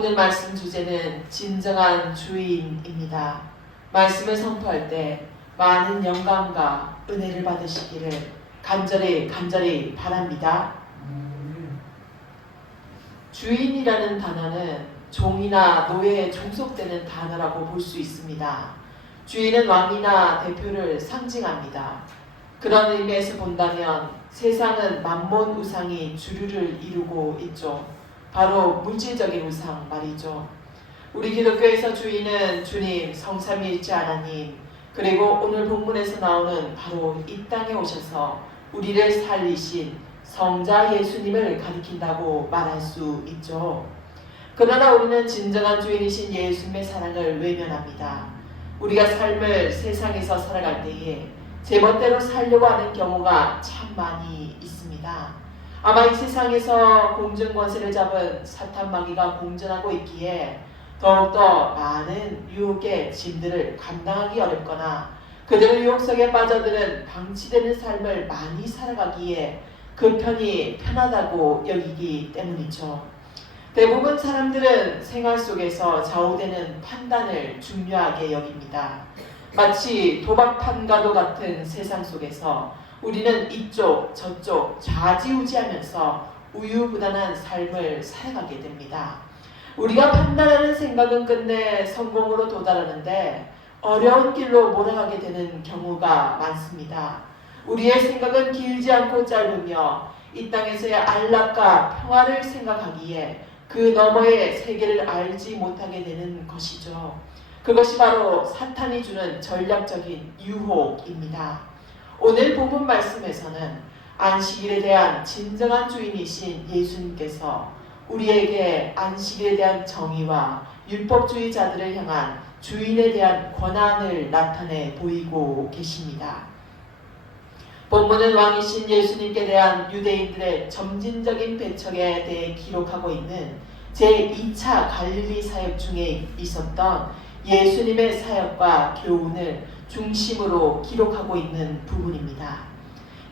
오늘 말씀 주제는 진정한 주인입니다. 말씀을 선포할 때 많은 영감과 은혜를 받으시기를 간절히 바랍니다. 주인이라는 단어는 종이나 노예에 종속되는 단어라고 볼 수 있습니다. 주인은 왕이나 대표를 상징합니다. 그런 의미에서 본다면 세상은 만몬 우상이 주류를 이루고 있죠. 바로 물질적인 우상 말이죠. 우리 기독교에서 주인은 주님, 성삼위일체 하나님, 그리고 오늘 본문에서 나오는 바로 이 땅에 오셔서 우리를 살리신 성자 예수님을 가리킨다고 말할 수 있죠. 그러나 우리는 진정한 주인이신 예수님의 사랑을 외면합니다. 우리가 삶을 세상에서 살아갈 때에 제멋대로 살려고 하는 경우가 참 많이 있습니다. 아마 이 세상에서 공중 권세를 잡은 사탄 마귀가 공존하고 있기에 더욱더 많은 유혹의 짐들을 감당하기 어렵거나 그들의 유혹 속에 빠져드는 방치되는 삶을 많이 살아가기에 그 편이 편하다고 여기기 때문이죠. 대부분 사람들은 생활 속에서 좌우되는 판단을 중요하게 여깁니다. 마치 도박판과도 같은 세상 속에서 우리는 이쪽 저쪽 좌지우지하면서 우유부단한 삶을 살아가게 됩니다. 우리가 판단하는 생각은 끝내 성공으로 도달하는데 어려운 길로 몰아가게 되는 경우가 많습니다. 우리의 생각은 길지 않고 짧으며 이 땅에서의 안락과 평화를 생각하기에 그 너머의 세계를 알지 못하게 되는 것이죠. 그것이 바로 사탄이 주는 전략적인 유혹입니다. 오늘 본문 말씀에서는 안식일에 대한 진정한 주인이신 예수님께서 우리에게 안식일에 대한 정의와 율법주의자들을 향한 주인에 대한 권한을 나타내 보이고 계십니다. 본문은 왕이신 예수님께 대한 유대인들의 점진적인 배척에 대해 기록하고 있는 제2차 갈릴리 사역 중에 있었던 예수님의 사역과 교훈을 중심으로 기록하고 있는 부분입니다.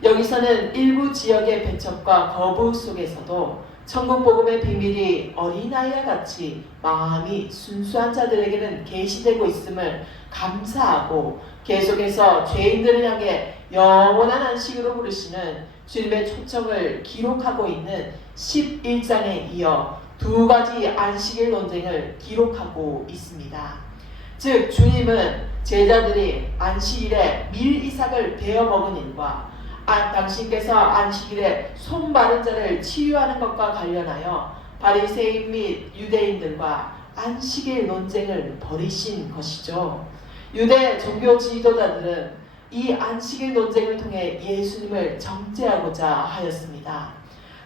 여기서는 일부 지역의 배척과 거부 속에서도 천국복음의 비밀이 어린아이와 같이 마음이 순수한 자들에게는 계시되고 있음을 감사하고 계속해서 죄인들을 향해 영원한 안식으로 부르시는 주님의 초청을 기록하고 있는 11장에 이어 두 가지 안식일 논쟁을 기록하고 있습니다. 즉 주님은 제자들이 안식일에 밀 이삭을 베어 먹은 일과 당신께서 안식일에 손 마른 자를 치유하는 것과 관련하여 바리새인 및 유대인들과 안식일 논쟁을 벌이신 것이죠. 유대 종교 지도자들은 이 안식일 논쟁을 통해 예수님을 정죄하고자 하였습니다.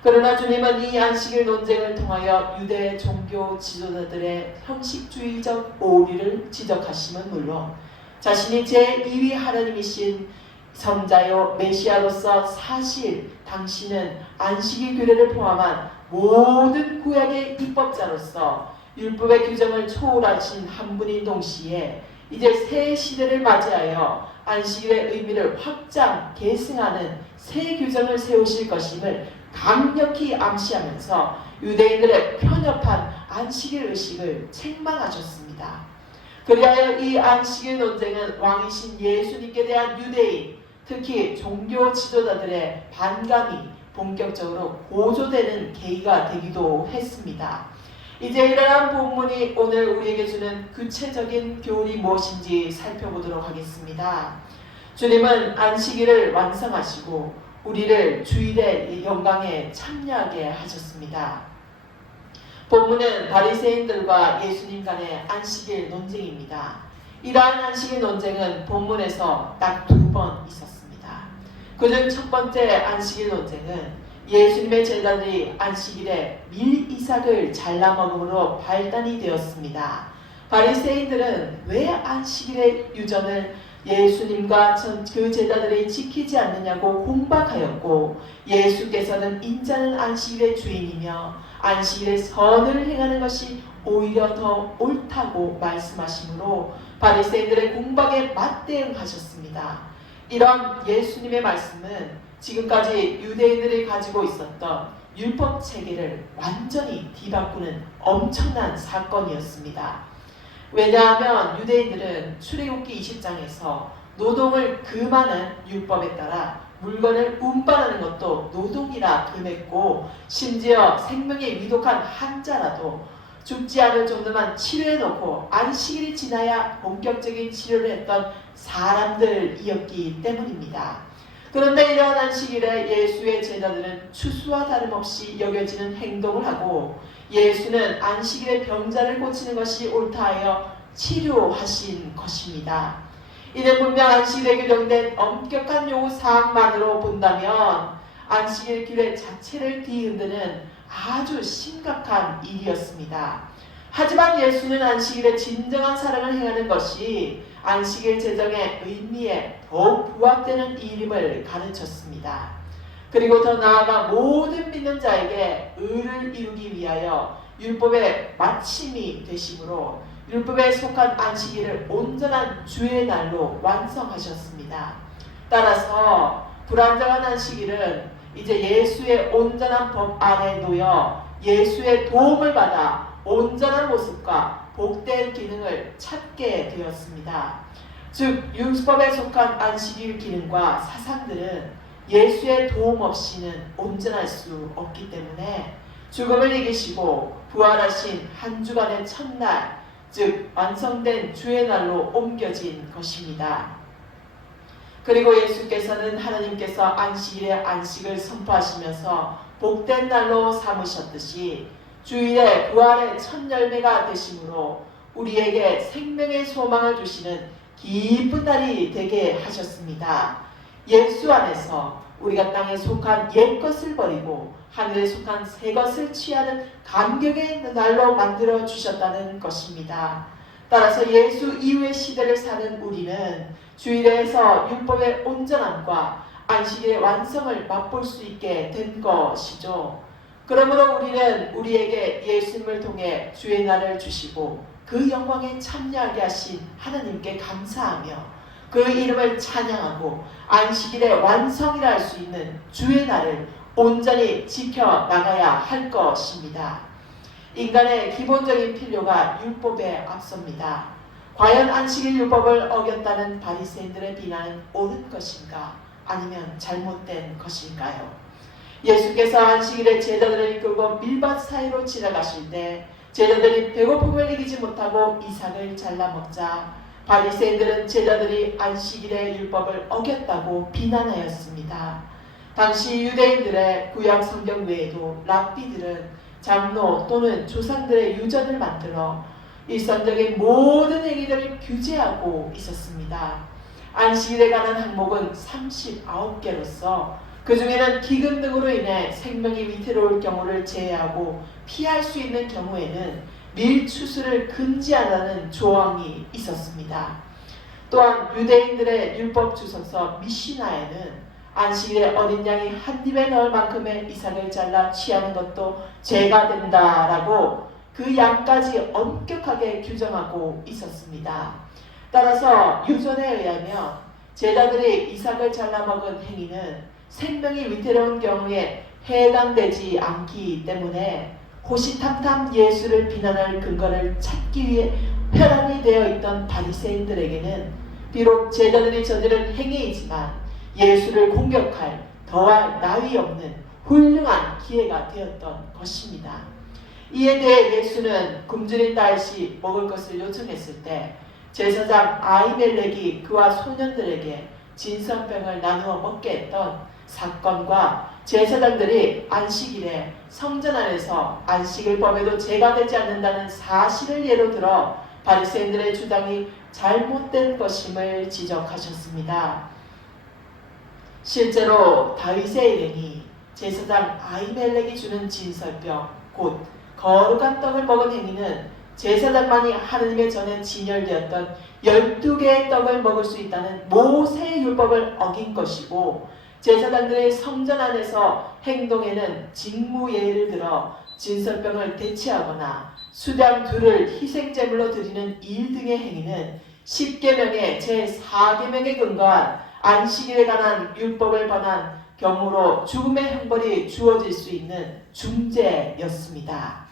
그러나 주님은 이 안식일 논쟁을 통하여 유대 종교 지도자들의 형식주의적 오류를 지적하심은 물론 자신이 제2위 하나님이신 성자요 메시아로서 사실 당신은 안식일 규례를 포함한 모든 구약의 입법자로서 율법의 규정을 초월하신 한 분인 동시에 이제 새 시대를 맞이하여 안식일의 의미를 확장 계승하는 새 규정을 세우실 것임을 강력히 암시하면서 유대인들의 편협한 안식일 의식을 책망하셨습니다. 그리하여 이 안식일 논쟁은 왕이신 예수님께 대한 유대인, 특히 종교 지도자들의 반감이 본격적으로 고조되는 계기가 되기도 했습니다. 이제 이러한 본문이 오늘 우리에게 주는 구체적인 교훈이 무엇인지 살펴보도록 하겠습니다. 주님은 안식일을 완성하시고 우리를 주일의 영광에 참여하게 하셨습니다. 본문은 바리새인들과 예수님 간의 안식일 논쟁입니다. 이러한 안식일 논쟁은 본문에서 딱 2번 있었습니다. 그중 첫 번째 안식일 논쟁은 예수님의 제자들이 안식일에 밀 이삭을 잘라 먹음으로 발단이 되었습니다. 바리새인들은 왜 안식일의 유전을 예수님과 그 제자들이 지키지 않느냐고 공박하였고 예수께서는 인자는 안식일의 주인이며 안식일에 선을 행하는 것이 오히려 더 옳다고 말씀하시므로 바리새인들의 공박에 맞대응하셨습니다. 이런 예수님의 말씀은 지금까지 유대인들이 가지고 있었던 율법 체계를 완전히 뒤바꾸는 엄청난 사건이었습니다. 왜냐하면 유대인들은 출애굽기 20장에서 노동을 금하는 율법에 따라 물건을 운반하는 것도 노동이라 금했고, 심지어 생명에 위독한 한자라도 죽지 않을 정도만 치료해놓고 안식일이 지나야 본격적인 치료를 했던 사람들이었기 때문입니다. 그런데 이러한 안식일에 예수의 제자들은 추수와 다름없이 여겨지는 행동을 하고, 예수는 안식일에 병자를 고치는 것이 옳다 하여 치료하신 것입니다. 이는 분명 안식일에 규정된 엄격한 요구사항만으로 본다면 안식일 규례 자체를 뒤흔드는 아주 심각한 일이었습니다. 하지만 예수는 안식일에 진정한 사랑을 행하는 것이 안식일 제정의 의미에 더욱 부합되는 일임을 가르쳤습니다. 그리고 더 나아가 모든 믿는 자에게 의를 이루기 위하여 율법의 마침이 되심으로 율법에 속한 안식일을 온전한 주의 날로 완성하셨습니다. 따라서 불완전한 안식일은 이제 예수의 온전한 법 아래 놓여 예수의 도움을 받아 온전한 모습과 복된 기능을 찾게 되었습니다. 즉 율법에 속한 안식일 기능과 사상들은 예수의 도움 없이는 온전할 수 없기 때문에 죽음을 이기시고 부활하신 한 주간의 첫날, 즉 완성된 주의 날로 옮겨진 것입니다. 그리고 예수께서는 하나님께서 안식일에 안식을 선포하시면서 복된 날로 삼으셨듯이 주일에 부활의 첫 열매가 되심으로 우리에게 생명의 소망을 주시는 기쁜 날이 되게 하셨습니다. 예수 안에서 우리가 땅에 속한 옛것을 버리고 하늘에 속한 새것을 취하는 감격의 날로 만들어 주셨다는 것입니다. 따라서 예수 이후의 시대를 사는 우리는 주일에서 율법의 온전함과 안식일의 완성을 맛볼 수 있게 된 것이죠. 그러므로 우리는 우리에게 예수님을 통해 주의 날을 주시고 그 영광에 참여하게 하신 하나님께 감사하며 그 이름을 찬양하고 안식일의 완성이라 할 수 있는 주의 날을 온전히 지켜나가야 할 것입니다. 인간의 기본적인 필요가 율법에 앞섭니다. 과연 안식일 율법을 어겼다는 바리새인들의 비난은 옳은 것인가 아니면 잘못된 것인가요? 예수께서 안식일에 제자들을 이끌고 밀밭 사이로 지나가실 때 제자들이 배고픔을 이기지 못하고 이삭을 잘라 먹자 바리새인들은 제자들이 안식일의 율법을 어겼다고 비난하였습니다. 당시 유대인들의 구약 성경 외에도 랍비들은 장로 또는 조상들의 유전을 만들어 일상적인 모든 행위들을 규제하고 있었습니다. 안식일에 관한 항목은 39개로서 그 중에는 기근 등으로 인해 생명이 위태로울 경우를 제외하고 피할 수 있는 경우에는 밀추수를 금지하라는 조항이 있었습니다. 또한 유대인들의 율법 주석서 미시나에는 안식일에 어린 양이 한 입에 넣을 만큼의 이삭을 잘라 취하는 것도 죄가 된다라고 그 양까지 엄격하게 규정하고 있었습니다. 따라서 유전에 의하면 제자들이 이삭을 잘라 먹은 행위는 생명이 위태로운 경우에 해당되지 않기 때문에 호시탐탐 예수를 비난할 근거를 찾기 위해 혈안이 되어 있던 바리새인들에게는 비록 제자들이 저지른 행위이지만 예수를 공격할 더할 나위 없는 훌륭한 기회가 되었던 것입니다. 이에 대해 예수는 굶주린 다윗이 먹을 것을 요청했을 때 제사장 아히멜렉이 그와 소년들에게 진선병을 나누어 먹게 했던 사건과 제사장들이 안식일에 성전 안에서 안식일 범에도 죄가 되지 않는다는 사실을 예로 들어 바리새인들의 주장이 잘못된 것임을 지적하셨습니다. 실제로 다윗의 일행이 제사장 아히멜렉이 주는 진설병 곧 거룩한 떡을 먹은 행위는 제사장만이 하느님의 전에 진열되었던 12개의 떡을 먹을 수 있다는 모세의 율법을 어긴 것이고 제사장들의 성전 안에서 행동에는 직무예를 들어 진설병을 대체하거나 수량 둘을 희생제물로 드리는 일 등의 행위는 10계명의 제4계명에 근거한 안식일에 관한 율법을 반한 경우로 죽음의 형벌이 주어질 수 있는 중죄였습니다.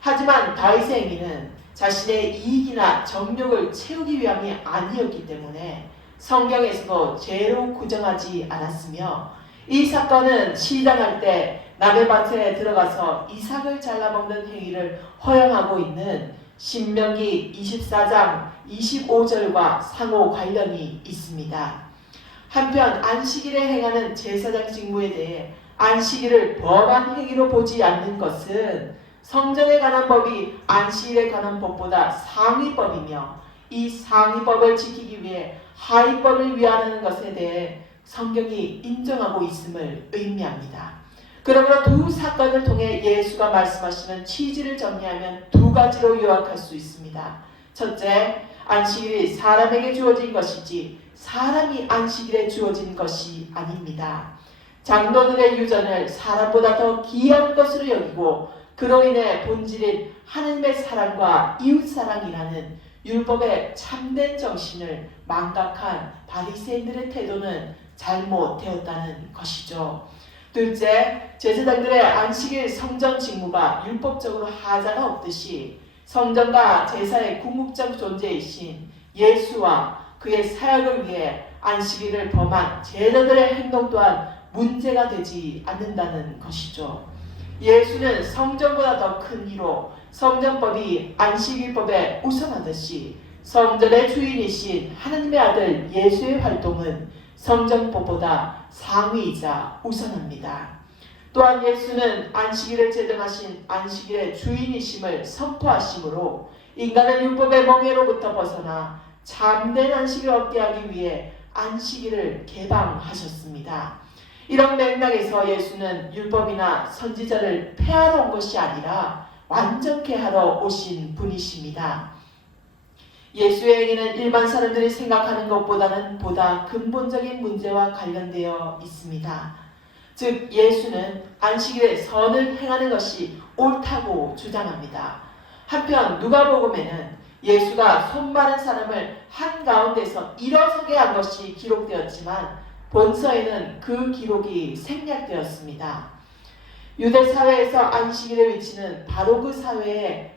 하지만 다윗의 행위는 자신의 이익이나 정욕을 채우기 위함이 아니었기 때문에 성경에서도 죄로 구정하지 않았으며, 이 사건은 시장할 때 남의 밭에 들어가서 이삭을 잘라먹는 행위를 허용하고 있는 신명기 24장 25절과 상호 관련이 있습니다. 한편 안식일에 행하는 제사장 직무에 대해 안식일을 범한 행위로 보지 않는 것은 성전에 관한 법이 안식일에 관한 법보다 상위법이며, 이 상위법을 지키기 위해 하위법을 위하는 것에 대해 성경이 인정하고 있음을 의미합니다. 그러므로 두 사건을 통해 예수가 말씀하시는 취지를 정리하면 두 가지로 요약할 수 있습니다. 첫째, 안식일이 사람에게 주어진 것이지 사람이 안식일에 주어진 것이 아닙니다. 장로들의 유전을 사람보다 더 귀한 것으로 여기고 그로 인해 본질인 하느님의 사랑과 이웃사랑이라는 율법의 참된 정신을 망각한 바리새인들의 태도는 잘못되었다는 것이죠. 둘째, 제사장들의 안식일 성전 직무가 율법적으로 하자가 없듯이 성전과 제사의 궁극적 존재이신 예수와 그의 사역을 위해 안식일을 범한 제자들의 행동 또한 문제가 되지 않는다는 것이죠. 예수는 성전보다 더 큰 이로 성전법이 안식일법에 우선하듯이 성전의 주인이신 하나님의 아들 예수의 활동은 성전법보다 상위이자 우선합니다. 또한 예수는 안식일을 제정하신 안식일의 주인이심을 선포하심으로 인간은 율법의 멍에로부터 벗어나 참된 안식을 얻게 하기 위해 안식일을 개방하셨습니다. 이런 맥락에서 예수는 율법이나 선지자를 폐하러 온 것이 아니라 완전케 하러 오신 분이십니다. 예수의 행위는 일반 사람들이 생각하는 것보다는 보다 근본적인 문제와 관련되어 있습니다. 즉 예수는 안식일에 선을 행하는 것이 옳다고 주장합니다. 한편 누가복음에는 예수가 손 마른 사람을 한가운데서 일어서게 한 것이 기록되었지만 본서에는 그 기록이 생략되었습니다. 유대 사회에서 안식일의 위치는 바로 그 사회의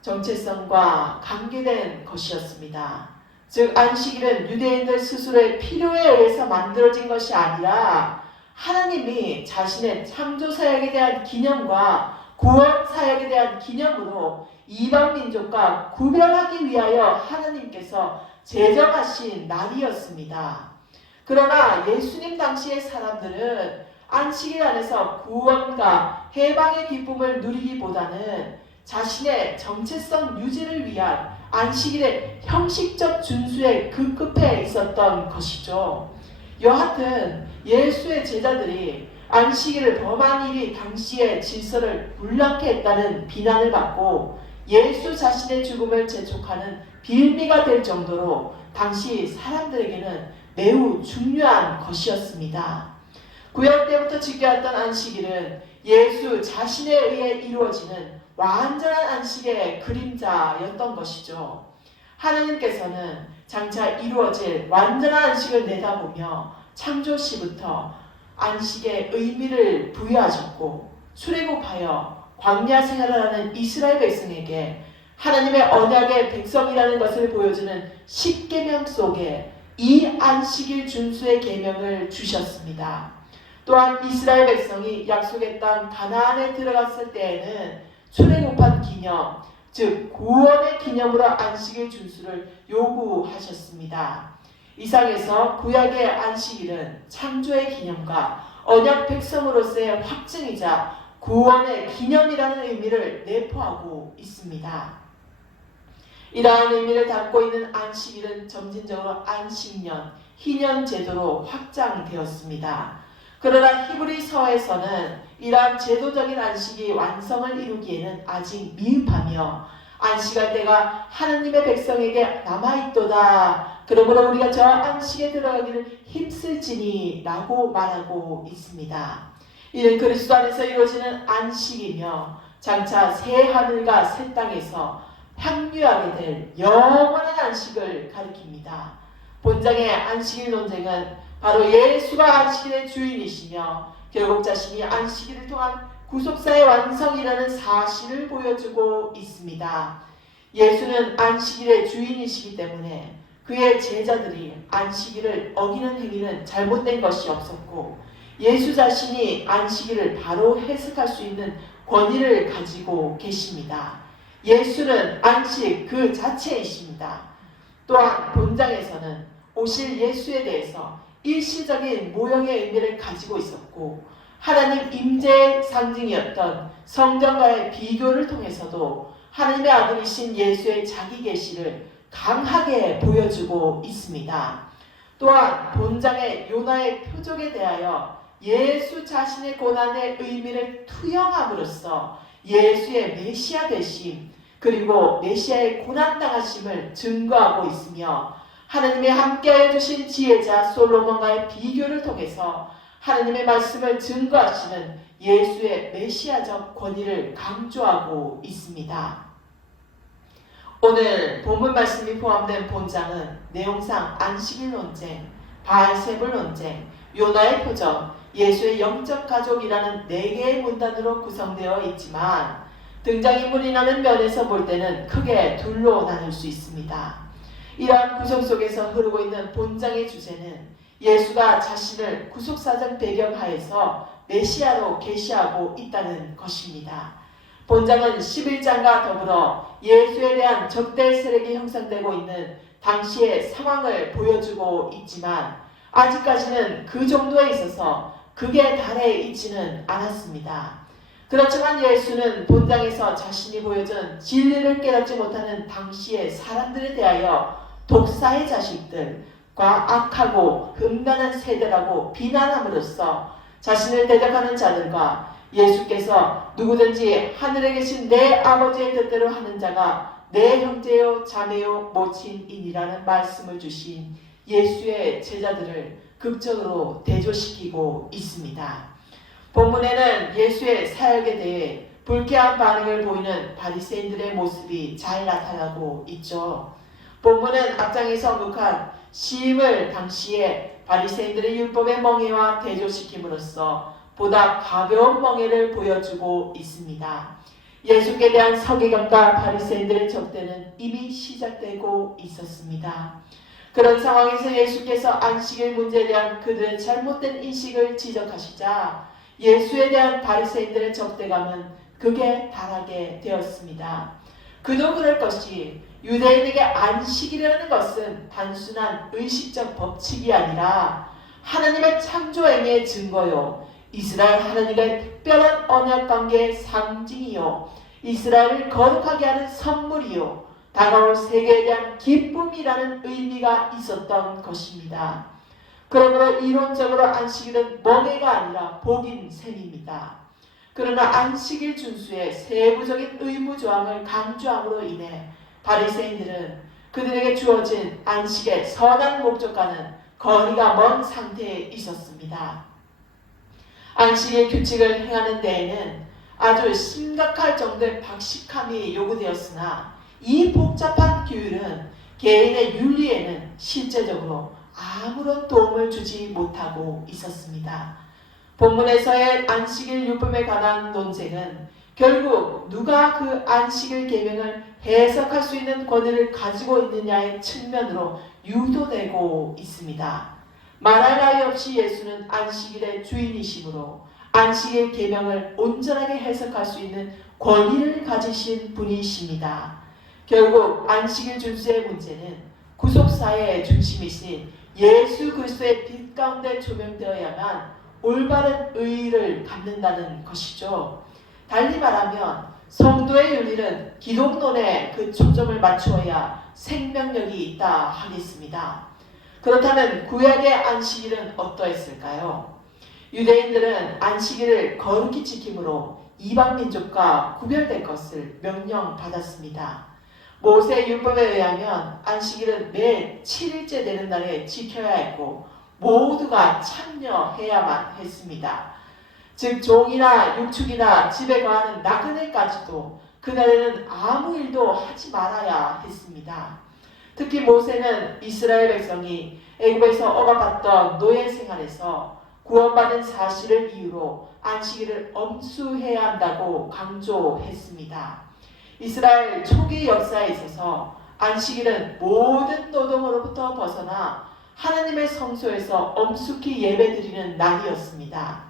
정체성과 관계된 것이었습니다. 즉 안식일은 유대인들 스스로의 필요에 의해서 만들어진 것이 아니라 하나님이 자신의 창조 사역에 대한 기념과 구원 사역에 대한 기념으로 이방 민족과 구별하기 위하여 하나님께서 제정하신 날이었습니다. 그러나 예수님 당시의 사람들은 안식일 안에서 구원과 해방의 기쁨을 누리기보다는 자신의 정체성 유지를 위한 안식일의 형식적 준수에 급급해 있었던 것이죠. 여하튼 예수의 제자들이 안식일을 범한 일이 당시의 질서를 불량케 했다는 비난을 받고 예수 자신의 죽음을 재촉하는 빌미가 될 정도로 당시 사람들에게는 매우 중요한 것이었습니다. 구약 때부터 지켜왔던 안식일은 예수 자신에 의해 이루어지는 완전한 안식의 그림자였던 것이죠. 하나님께서는 장차 이루어질 완전한 안식을 내다보며 창조시부터 안식의 의미를 부여하셨고 출애굽하여 광야 생활을 하는 이스라엘 백성에게 하나님의 언약의 백성이라는 것을 보여주는 십계명 속에 이 안식일 준수의 계명을 주셨습니다. 또한 이스라엘 백성이 약속의 땅 가나안에 들어갔을 때에는 출애굽한 기념, 즉 구원의 기념으로 안식일 준수를 요구하셨습니다. 이상에서 구약의 안식일은 창조의 기념과 언약 백성으로서의 확증이자 구원의 기념이라는 의미를 내포하고 있습니다. 이러한 의미를 담고 있는 안식일은 점진적으로 안식년, 희년 제도로 확장되었습니다. 그러나 히브리서에서는 이러한 제도적인 안식이 완성을 이루기에는 아직 미흡하며 안식할 때가 하나님의 백성에게 남아있도다. 그러므로 우리가 저 안식에 들어가기를 힘쓸지니 라고 말하고 있습니다. 이는 그리스도 안에서 이루어지는 안식이며 장차 새 하늘과 새 땅에서 향유하게 될 영원한 안식을 가리킵니다. 본장의 안식일 논쟁은 바로 예수가 안식일의 주인이시며 결국 자신이 안식일을 통한 구속사의 완성이라는 사실을 보여주고 있습니다. 예수는 안식일의 주인이시기 때문에 그의 제자들이 안식일을 어기는 행위는 잘못된 것이 없었고 예수 자신이 안식일을 바로 해석할 수 있는 권위를 가지고 계십니다. 예수는 안식 그 자체이십니다. 또한 본장에서는 오실 예수에 대해서 일시적인 모형의 의미를 가지고 있었고 하나님 임재의 상징이었던 성전과의 비교를 통해서도 하나님의 아들이신 예수의 자기 계시를 강하게 보여주고 있습니다. 또한 본장의 요나의 표적에 대하여 예수 자신의 고난의 의미를 투영함으로써 예수의 메시아 되심 그리고 메시아의 고난당하심을 증거하고 있으며 하나님의 함께하여 주신 지혜자 솔로몬과의 비교를 통해서 하나님의 말씀을 증거하시는 예수의 메시아적 권위를 강조하고 있습니다. 오늘 본문 말씀이 포함된 본장은 내용상 안식일 논쟁, 바알세불 논쟁, 요나의 표적, 예수의 영적 가족이라는 4개의 문단으로 구성되어 있지만 등장인물이라는 면에서 볼 때는 크게 둘로 나눌 수 있습니다. 이러한 구성 속에서 흐르고 있는 본장의 주제는 예수가 자신을 구속사적 배경하에서 메시아로 계시하고 있다는 것입니다. 본장은 11장과 더불어 예수에 대한 적대 세력이 형성되고 있는 당시의 상황을 보여주고 있지만 아직까지는 그 정도에 있어서 극에 달해 있지는 않았습니다. 그렇지만 예수는 본장에서 자신이 보여준 진리를 깨닫지 못하는 당시의 사람들에 대하여 독사의 자식들과 악하고 흠난한 세대라고 비난함으로써 자신을 대적하는 자들과 예수께서 누구든지 하늘에 계신 내 아버지의 뜻대로 하는 자가 내 형제요 자매요 모친이니라는 말씀을 주신 예수의 제자들을 극적으로 대조시키고 있습니다. 본문에는 예수의 사역에 대해 불쾌한 반응을 보이는 바리새인들의 모습이 잘 나타나고 있죠. 본문은 앞장에서 언급한 시임을 당시에 바리새인들의 율법의 멍에와 대조시킴으로써 보다 가벼운 멍에를 보여주고 있습니다. 예수께 대한 서기관과 바리새인들의 적대는 이미 시작되고 있었습니다. 그런 상황에서 예수께서 안식일 문제에 대한 그들의 잘못된 인식을 지적하시자 예수에 대한 바리새인들의 적대감은 극에 달하게 되었습니다. 그도 그럴 것이 유대인에게 안식이라는 것은 단순한 의식적 법칙이 아니라 하나님의 창조행위의 증거요 이스라엘 하나님과의 특별한 언약관계의 상징이요 이스라엘을 거룩하게 하는 선물이요 다가올 세계에 대한 기쁨이라는 의미가 있었던 것입니다. 그러므로 이론적으로 안식일은 멍해가 아니라 복인 셈입니다. 그러나 안식일 준수의 세부적인 의무 조항을 강조함으로 인해 바리새인들은 그들에게 주어진 안식의 선한 목적과는 거리가 먼 상태에 있었습니다. 안식일 규칙을 행하는 데에는 아주 심각할 정도의 박식함이 요구되었으나 이 복잡한 규율은 개인의 윤리에는 실제적으로 아무런 도움을 주지 못하고 있었습니다. 본문에서의 안식일 율법에 관한 논쟁은 결국 누가 그 안식일 계명을 해석할 수 있는 권위를 가지고 있느냐의 측면으로 유도되고 있습니다. 말할 나위 없이 예수는 안식일의 주인이시므로 안식일 계명을 온전하게 해석할 수 있는 권위를 가지신 분이십니다. 결국 안식일 준수의 문제는 구속사의 중심이신 예수 그리스도의 빛 가운데 조명되어야만 올바른 의의를 갖는다는 것이죠. 달리 말하면 성도의 윤리는 기독론에 그 초점을 맞추어야 생명력이 있다 하겠습니다. 그렇다면 구약의 안식일은 어떠했을까요? 유대인들은 안식일을 거룩히 지킴으로 이방 민족과 구별될 것을 명령받았습니다. 모세 율법에 의하면 안식일은 매 7일째 되는 날에 지켜야 했고 모두가 참여해야만 했습니다. 즉 종이나 육축이나 집에 거하는 나그네까지도 그날에는 아무 일도 하지 말아야 했습니다. 특히 모세는 이스라엘 백성이 애굽에서 억압받던 노예 생활에서 구원받은 사실을 이유로 안식일을 엄수해야 한다고 강조했습니다. 이스라엘 초기 역사에 있어서 안식일은 모든 노동으로부터 벗어나 하나님의 성소에서 엄숙히 예배드리는 날이었습니다.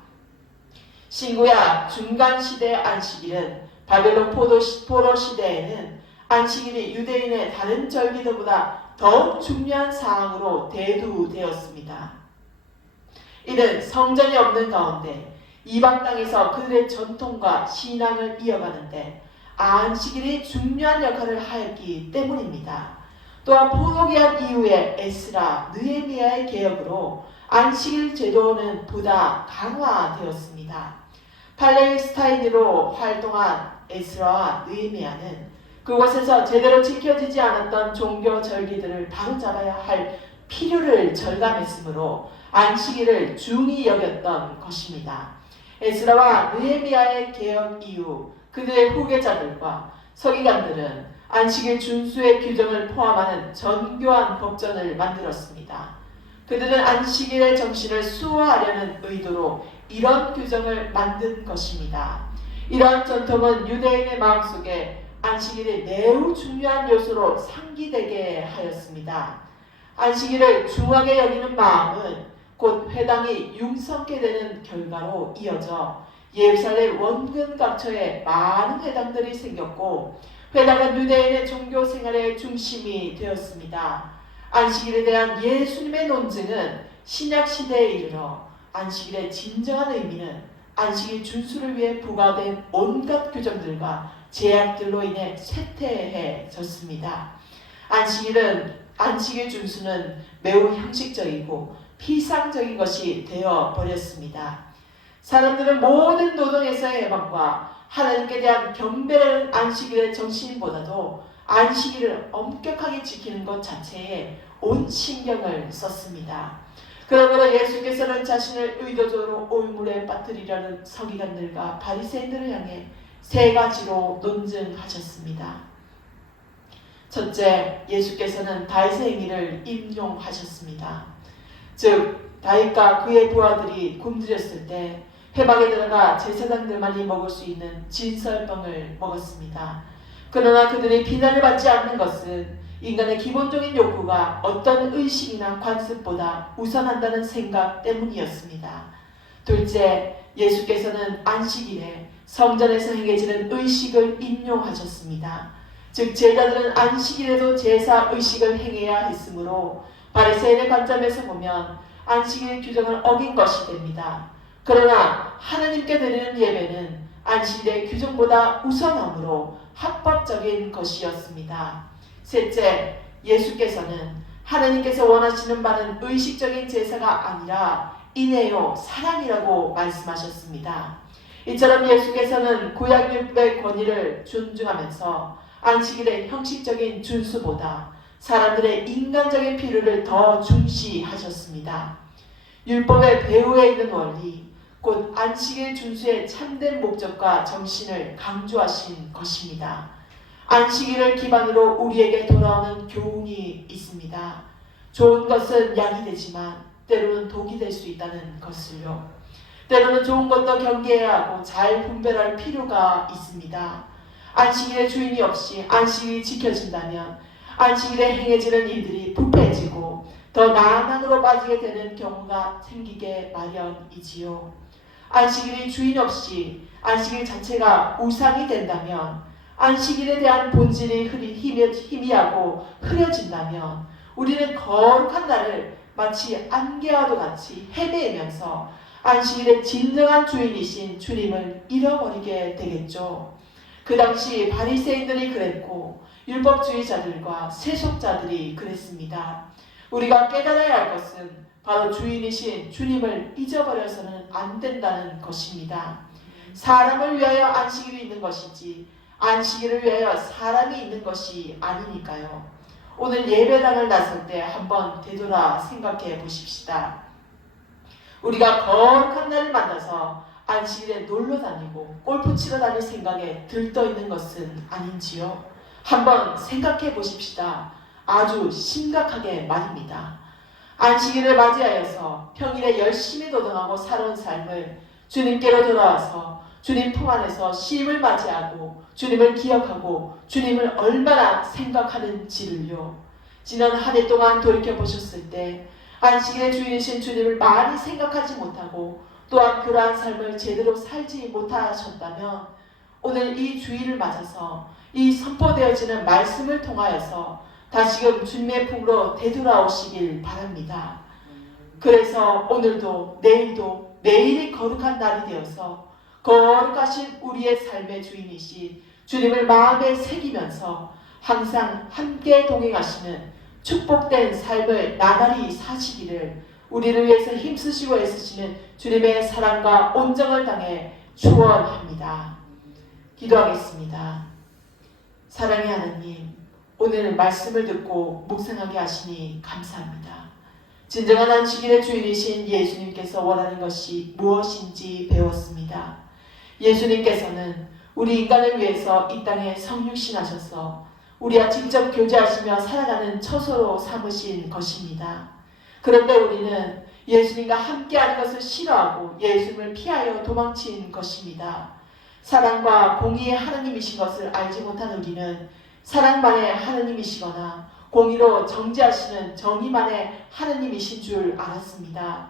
신구약 중간시대 안식일은 바벨론 포로 시대에는 안식일이 유대인의 다른 절기들보다 더욱 중요한 사항으로 대두되었습니다. 이는 성전이 없는 가운데 이방 땅에서 그들의 전통과 신앙을 이어가는데 안식일이 중요한 역할을 하였기 때문입니다. 또한 포로기한 이후에 에스라, 느헤미야의 개혁으로 안식일 제도는 보다 강화되었습니다. 팔레스타인으로 활동한 에스라와 느헤미야는 그곳에서 제대로 지켜지지 않았던 종교 절기들을 바로잡아야 할 필요를 절감했으므로 안식일을 중히 여겼던 것입니다. 에스라와 느헤미야의 개혁 이후 그들의 후계자들과 서기관들은 안식일 준수의 규정을 포함하는 정교한 법전을 만들었습니다. 그들은 안식일의 정신을 수호하려는 의도로 이런 규정을 만든 것입니다. 이러한 전통은 유대인의 마음속에 안식일이 매우 중요한 요소로 상기되게 하였습니다. 안식일을 중하게 여기는 마음은 곧 회당이 융성케 되는 결과로 이어져 예루살렘 원근 각처에 많은 회당들이 생겼고 회당은 유대인의 종교 생활의 중심이 되었습니다. 안식일에 대한 예수님의 논증은 신약 시대에 이르러 안식일의 진정한 의미는 안식일 준수를 위해 부과된 온갖 규정들과 제약들로 인해 쇠퇴해졌습니다. 안식일 준수는 매우 형식적이고 피상적인 것이 되어버렸습니다. 사람들은 모든 노동에서의 해방과 하나님께 대한 경배라는 안식일의 정신보다도 안식일을 엄격하게 지키는 것 자체에 온 신경을 썼습니다. 그러므로 예수께서는 자신을 의도적으로 올물에 빠뜨리려는 서기관들과 바리새인들을 향해 세 가지로 논증하셨습니다. 첫째, 예수께서는 다윗의 행위를 인용하셨습니다. 즉 다윗과 그의 부하들이 굶주렸을 때 회막에 들어가 제사장들만이 먹을 수 있는 진설병을 먹었습니다. 그러나 그들이 비난을 받지 않는 것은 인간의 기본적인 욕구가 어떤 의식이나 관습보다 우선한다는 생각 때문이었습니다. 둘째, 예수께서는 안식일에 성전에서 행해지는 의식을 인용하셨습니다. 즉 제자들은 안식일에도 제사 의식을 행해야 했으므로 바리새인의 관점에서 보면 안식일 규정을 어긴 것이 됩니다. 그러나 하나님께 드리는 예배는 안식일의 규정보다 우선함으로 합법적인 것이었습니다. 셋째, 예수께서는 하나님께서 원하시는 바는 의식적인 제사가 아니라 인애요 사랑이라고 말씀하셨습니다. 이처럼 예수께서는 구약율법의 권위를 존중하면서 안식일의 형식적인 준수보다 사람들의 인간적인 필요를 더 중시하셨습니다. 율법의 배후에 있는 원리, 곧 안식일 준수의 참된 목적과 정신을 강조하신 것입니다. 안식일을 기반으로 우리에게 돌아오는 교훈이 있습니다. 좋은 것은 약이 되지만 때로는 독이 될 수 있다는 것을요. 때로는 좋은 것도 경계해야 하고 잘 분별할 필요가 있습니다. 안식일의 주인이 없이 안식일이 지켜진다면 안식일에 행해지는 일들이 부패해지고 더 나아간으로 빠지게 되는 경우가 생기게 마련이지요. 안식일이 주인 없이 안식일 자체가 우상이 된다면, 안식일에 대한 본질이 희미하고 흐려진다면 우리는 거룩한 날을 마치 안개와도 같이 헤매면서 안식일의 진정한 주인이신 주님을 잃어버리게 되겠죠. 그 당시 바리새인들이 그랬고 율법주의자들과 세속자들이 그랬습니다. 우리가 깨달아야 할 것은 바로 주인이신 주님을 잊어버려서는 안 된다는 것입니다. 사람을 위하여 안식일이 있는 것이지 안식일을 위하여 사람이 있는 것이 아니니까요. 오늘 예배당을 나설 때 한번 되돌아 생각해 보십시다. 우리가 거룩한 날을 만나서 안식일에 놀러 다니고 골프 치러 다닐 생각에 들떠 있는 것은 아닌지요? 한번 생각해 보십시다. 아주 심각하게 말입니다. 안식일을 맞이하여서 평일에 열심히 노동하고 살아온 삶을 주님께로 돌아와서 주님 품 안에서 쉼을 맞이하고 주님을 기억하고 주님을 얼마나 생각하는지를요. 지난 한 해 동안 돌이켜보셨을 때 안식일의 주인이신 주님을 많이 생각하지 못하고 또한 그러한 삶을 제대로 살지 못하셨다면 오늘 이 주일을 맞아서 이 선포되어지는 말씀을 통하여서 다시금 주님의 품으로 되돌아오시길 바랍니다. 그래서 오늘도 내일도 매일이 거룩한 날이 되어서 거룩하신 우리의 삶의 주인이신 주님을 마음에 새기면서 항상 함께 동행하시는 축복된 삶을 나날이 사시기를 우리를 위해서 힘쓰시고 애쓰시는 주님의 사랑과 온정을 당해 축원합니다. 기도하겠습니다. 사랑의 하나님, 오늘 말씀을 듣고 묵상하게 하시니 감사합니다. 진정한 안식일의 주인이신 예수님께서 원하는 것이 무엇인지 배웠습니다. 예수님께서는 우리 인간을 위해서 이 땅에 성육신하셔서 우리와 직접 교제하시며 살아가는 처소로 삼으신 것입니다. 그런데 우리는 예수님과 함께하는 것을 싫어하고 예수님을 피하여 도망친 것입니다. 사랑과 공의의 하나님이신 것을 알지 못한 우리는 사랑만의 하나님이시거나 공의로 정죄하시는 정의만의 하나님이신 줄 알았습니다.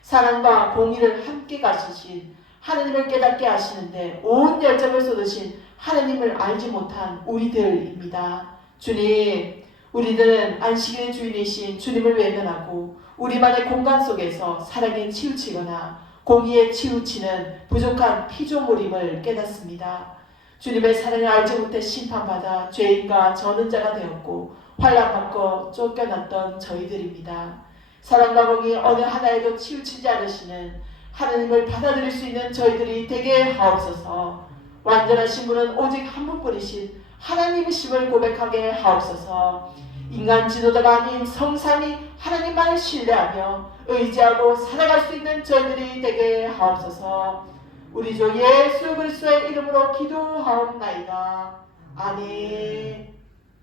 사랑과 공의를 함께 가지신 하나님을 깨닫게 하시는데 온 열정을 쏟으신 하나님을 알지 못한 우리들입니다. 주님, 우리들은 안식일의 주인이신 주님을 외면하고 우리만의 공간 속에서 사랑에 치우치거나 공의에 치우치는 부족한 피조물임을 깨닫습니다. 주님의 사랑을 알지 못해 심판받아 죄인과 저는 자가 되었고 환난받고 쫓겨났던 저희들입니다. 사랑과 공의 어느 하나에도 치우치지 않으시는 하나님을 받아들일 수 있는 저희들이 되게 하옵소서. 완전하신 분은 오직 한 분뿐이신 하나님이심을 고백하게 하옵소서. 인간 지도자가 아닌 성삼위 하나님만을 신뢰하며 의지하고 살아갈 수 있는 저희들이 되게 하옵소서. 우리 주 예수 그리스도의 이름으로 기도하옵나이다. 아멘.